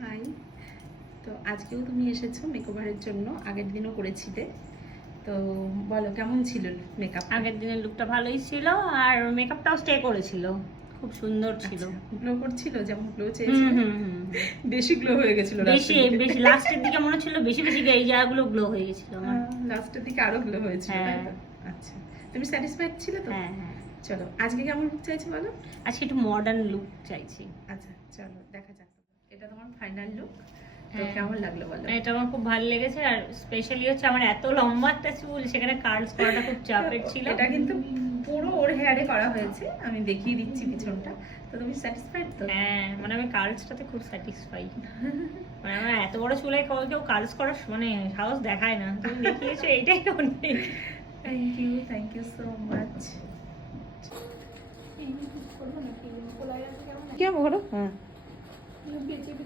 High. তো আজকেও তুমি এসেছো মেকওভারের জন্য, আগের দিনও করেছিলে। তো বলো কেমন ছিল মেকআপ? আগের দিনের লুকটা ভালোই ছিল আর মেকআপটাও স্টে করেছিল, খুব সুন্দর ছিল। গ্লো করছিল যেমন গ্লো চেয়েছিল, বেশি গ্লো হয়ে গেছিল। বেশি বেশি লাস্টের দিকে মনে ছিল বেশি বেশি এই জায়গাগুলো গ্লো হয়ে গেছিল আমার। লাস্টের দিকে আরো গ্লো হয়েছিল, তাই তো? আচ্ছা, তুমি স্যাটিসফাইড ছিলে তো? হ্যাঁ হ্যাঁ। চলো আজকে কেমন লুক চাইছো বলো? আজকে একটু মডার্ন লুক চাইছি। আচ্ছা চলো দেখা যাক। এটা তোমার ফাইনাল লুক, তো কেমন লাগলো বলো? এটা আমার খুব ভালো লেগেছে, আর স্পেশালি হচ্ছে আমার এত লম্বা একটা চুল, সেখানে কার্লস করাটা খুব চাপের ছিল। এটা কিন্তু পুরো ওর হেয়ারে করা হয়েছে, আমি দেখিয়ে দিচ্ছি পিছনটা। তো তুমি স্যাটিসফাইড তো? হ্যাঁ, মানে আমি কার্লসটাতে খুব স্যাটিসফাই। মানে আমার এত বড় চুলে কেউ কার্লস করার মানে সাহস দেখায় না, তুমি দেখিয়েছো এটাই অনেক। Thank you so much. কি বলো? হ্যাঁ।